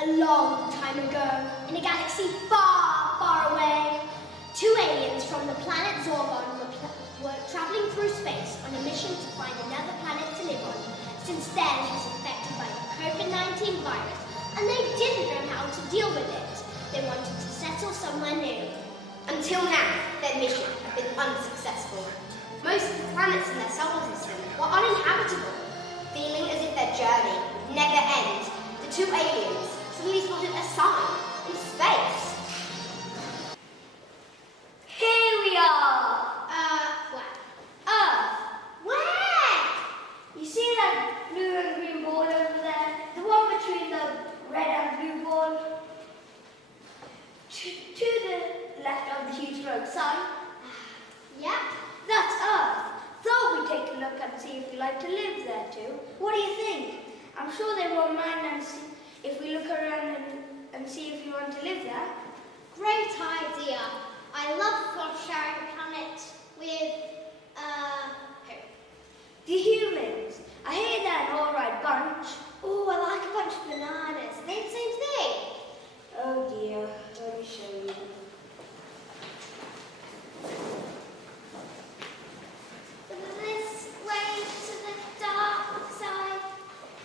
A long time ago, in a galaxy far, far away, two aliens from the planet Zorgon were traveling through space on a mission to find another planet to live on, since theirs was infected by the COVID-19 virus, and they didn't know how to deal with it. They wanted to settle somewhere new. Until now, their mission had been unsuccessful. Most of the planets in their solar system were uninhabitable. Feeling as if their journey would never end, the two aliens suddenly spotted a sign in space. Here we are! Where? Earth! Where? You see that blue and green ball over there? The one between the red and blue ball? To the left of the huge road sign? Yep, that's Earth. Thought we'd take a look and see if we like to live there too. What do you think? I'm sure they won't mind and see if we look around and see if we want to live there. Great idea. I love sharing a planet with, who? The humans. I hear they're an alright bunch. Oh, I like a bunch of bananas. They're the same thing. Oh dear, let me show you. This way to the dark side.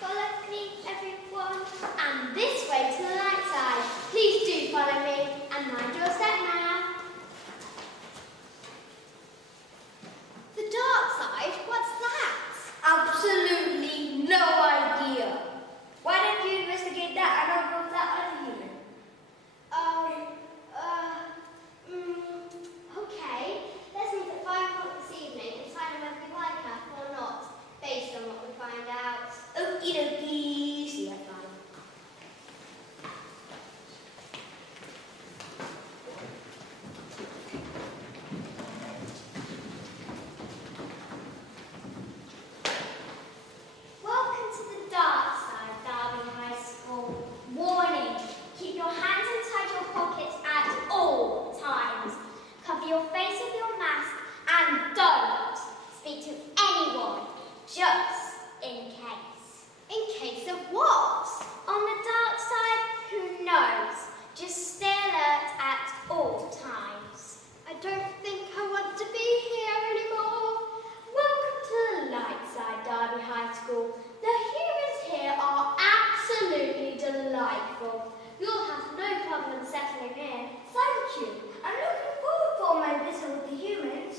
Follow me, everyone. And this way to the light side. Please do follow me and mind your step now. The dark side? What's that? Absolutely no idea. Why don't you investigate that and I'll go with that other human? Okay. Let's meet at 5 o'clock this evening and decide whether we like her or not, based on what we find out. Okie dokie. See you at 5. Welcome to the dark side, Derby High School. Warning, keep your hands inside your pockets at all times. Cover your face with your mask and don't speak to anyone, just in case. In case of what? On the dark side, who knows? Just stay alert at all times. I don't think I want to be here anymore. Welcome to the light side, Derby High School. The humans here are absolutely delightful. You'll have no problem settling in. Thank you. I'm looking forward for my visit with the humans.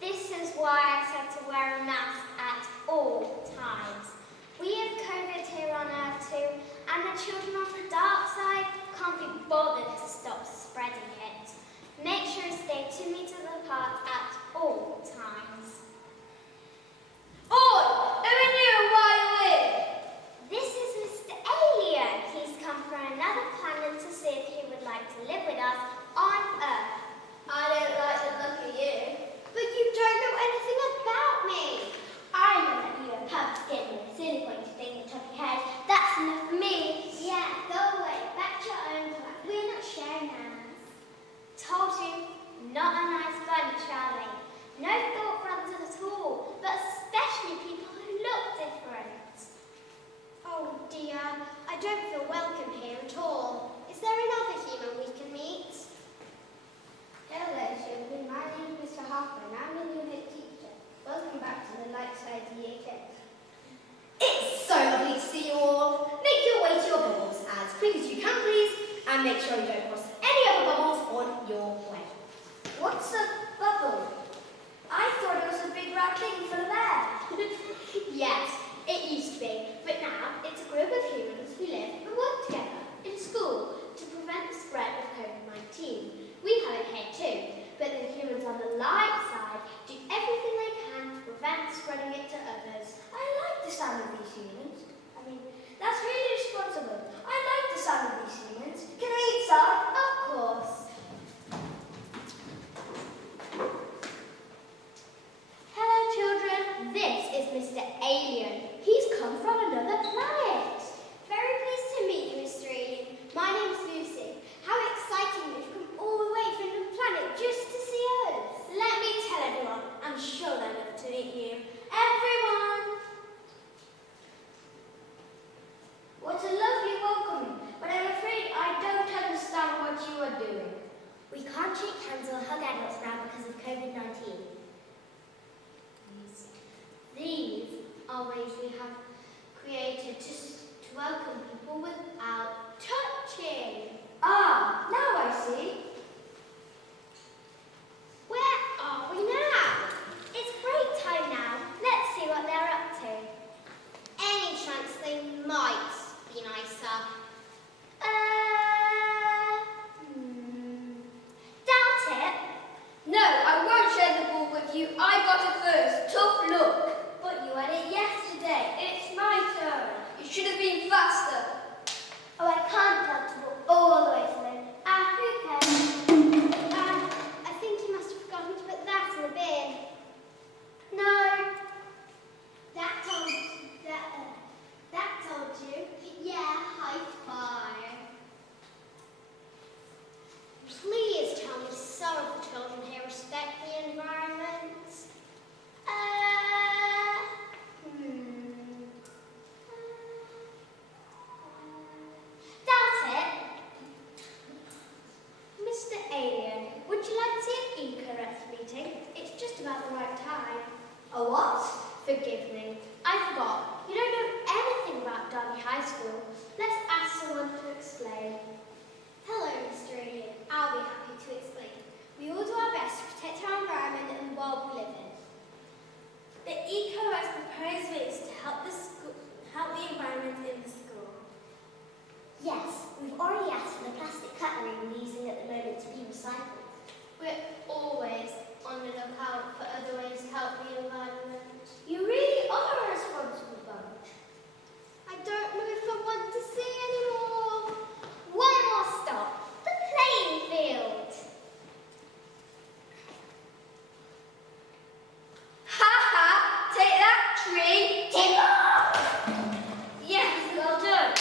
This is why I said to wear a mask at all times. We have COVID here on Earth too, and the children on the dark side can't be bothered to stop spreading it. Make sure to stay 2 meters apart at all times. Oi! Who are you and why are you here? This is Mr. Alien. He's come from another planet to see if he would like to live with us on Earth. I don't like the look of you. But you don't know anything about me. I know that you have pumpkin with a silly pointy thing on top of your head. That's enough for me. Yeah, go away. Back to your own planet. We're not sharing ours. Told you, not a nice bunch, are they? No thought brothers at all, but especially people who look different. Oh dear, I don't feel welcome here at all. Is there another human we can meet? Hello, children. My name is Mr. Harper and I'm the new head teacher. Welcome back to the light side Year 10. It's so lovely to see you all. Make your way to your bubbles as quick as you can, please, and make sure you don't cross any other bubbles on your way. What's a bubble? I thought it was a big round thing full of air. Yes, it used to be, but now it's a group of humans who live and work together in school to prevent the spread of COVID-19. We have it here too, but the humans on the light side do everything they can to prevent spreading it to others. I like the sound of these humans. I mean, that's really responsible. I like the sound of these humans. Can I eat some? Of course. pathways we have created to welcome people without touching. Ah, now I see. Where are we now? It's break time now. Let's see what they're up to. Any chance they might be nicer? Doubt it. No, I won't share the ball with you. I got it first. Tough luck. But you had it yesterday. It's my turn. You should have been faster. Oh, I can't dump the ball all the way to them. Ah, who cares? I think you must have forgotten to put that in the bin. No. That told you. Yeah, high five. Please tell me some of the children here respect the environment. Doubt it. Mr. Alien, would you like to see an e-caress meeting? It's just about the right time. A what? Forgive me. I forgot. You don't know anything about Derby High School. Let's ask someone to explain. Hello, Mr. Alien. I'll be happy to explain. We all do our best to protect our environment and the world we live in. The EcoRes proposed ways to help the environment in the school. Yes, we've already asked for the plastic cutlery we're using at the moment to be recycled. We're always on the lookout for other ways to help the environment. You really are a responsible bunch. I don't know if I want to see anymore. One more stop. The playing field. Ha ha! Take that, tree! Yes, well done.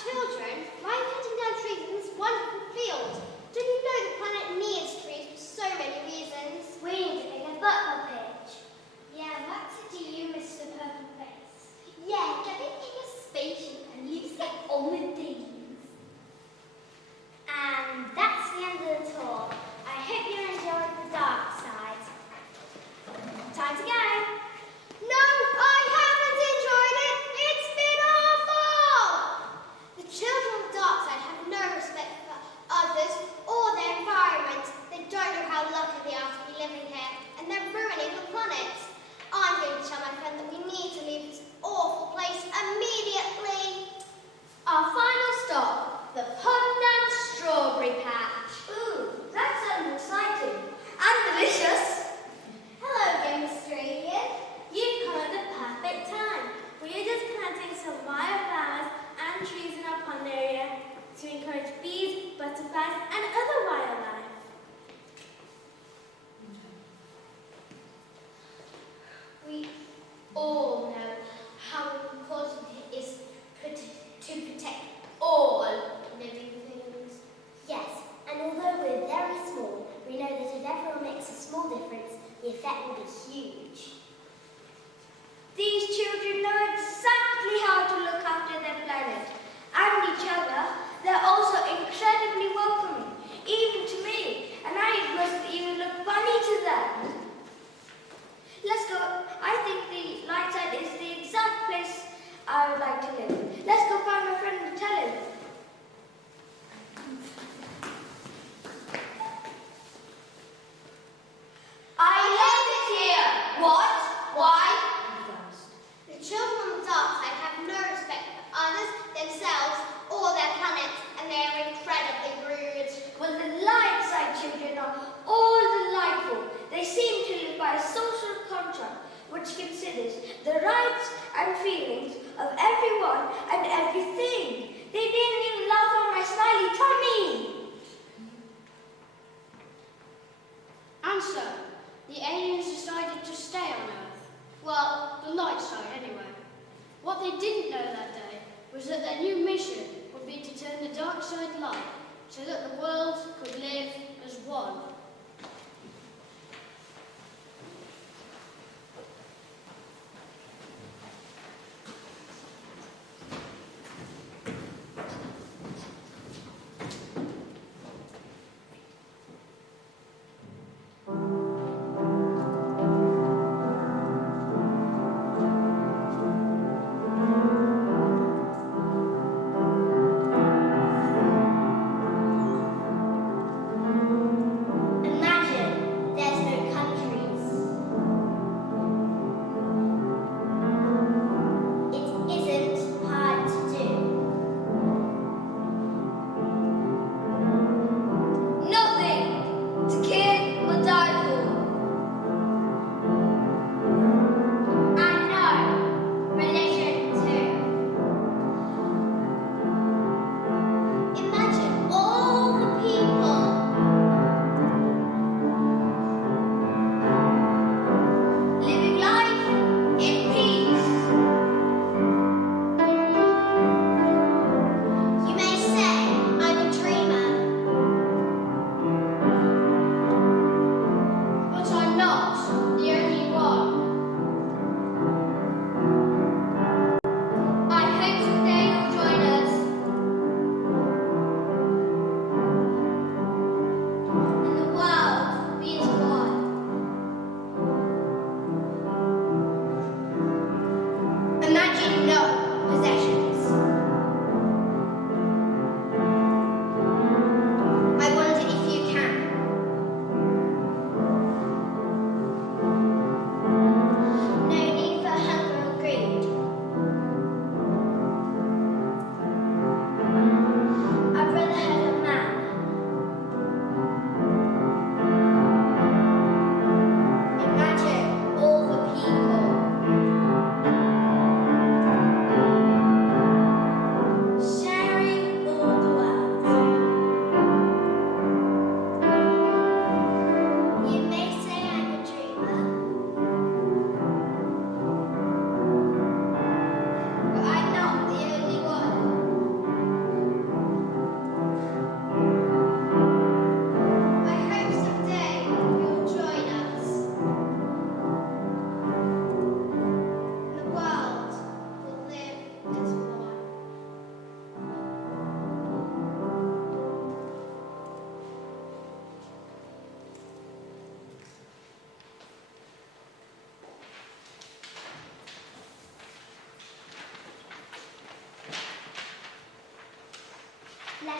Children, why are you cutting down trees in this wonderful field? Don't you know the planet needs trees for so many reasons? We need to make a football pitch. Yeah, what's it to you, Mr. Purple Face? Yeah, get in your spaceship and let's get on with things. And that's the end of the tour. I hope you enjoyed the dark side. Time to go. No, I haven't enjoyed it. It's been awful. The children of the dark side have no respect for others or their environment. They don't know how lucky they are to be living here, and they're ruining the planet. I'm going to tell my friend that we need to leave this awful place immediately. Our final stop, the Pond Strawberry Patch. Ooh, that sounds exciting. And delicious. Hello again, Mr. Alien. You've come at the perfect time. We are just planting some wildflowers and trees in our pond area to encourage bees, butterflies, and other wildlife. We all know how important it is to protect all living things. Yes, and although we're very small, we know that if everyone makes a small difference, the effect will be huge. These children know exactly how to look after their planet and each other. They're also incredibly welcoming, even to me, and I must even look funny to them. Let's go. I think the light side is the exact place I would like to live. Let's go find my friend and tell him. I love it here. What? Why? The children on the dark side have no respect for others, themselves, or their planet, and they are incredibly rude. Well, the light side children are all delightful. They seem to live by a social contract which considers the rights and feelings of everyone and everything. They didn't even laugh at my smiley tummy. And so, the aliens decided to stay on Earth. Well, the light side anyway. What they didn't know that day was that their new mission would be to turn the dark side light so that the world could live as one.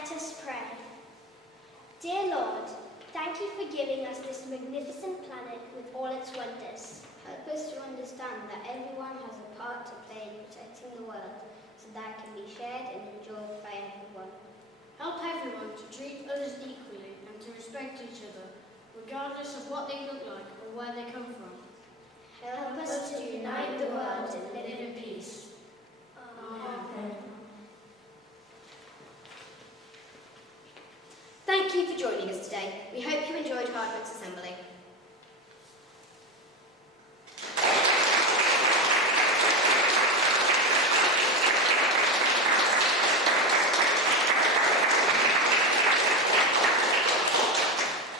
Let us pray. Dear Lord, thank you for giving us this magnificent planet with all its wonders. Help us to understand that everyone has a part to play in protecting the world so that it can be shared and enjoyed by everyone. Help everyone to treat others equally and to respect each other, regardless of what they look like or where they come from. Help us to unite the world and live in peace. Amen. Thank you for joining us today. We hope you enjoyed Hardwick's assembly.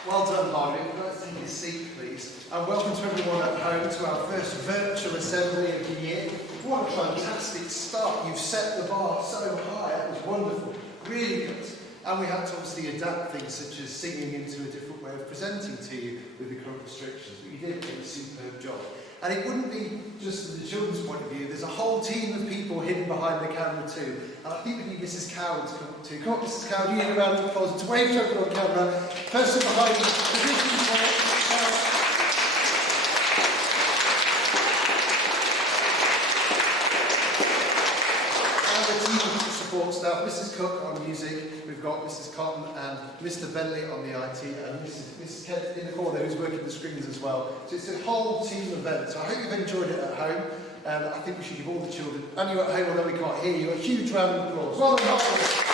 Well done, Hardwick. Let's take a seat, please. And welcome to everyone at home to our first virtual assembly of the year. What a fantastic start. You've set the bar so high. That was wonderful. Really good. And we had to obviously adapt things such as singing into a different way of presenting to you with the current restrictions. But you did a superb job. And it wouldn't be just from the children's point of view. There's a whole team of people hidden behind the camera too. And I think we need Mrs. Cowell to come up too. Come on, Mrs. Cowell, you need a round of applause to wave to everyone on camera. Person behind the division support staff, Mrs. Cook on music, we've got Mrs. Cotton and Mr. Bentley on the IT, and Mrs. Kent in the corner who's working the screens as well. So it's a whole team event. So I hope you've enjoyed it at home, and I think we should give all the children, and you at home although we can't hear you, a huge round of applause. Well done, Hardwick.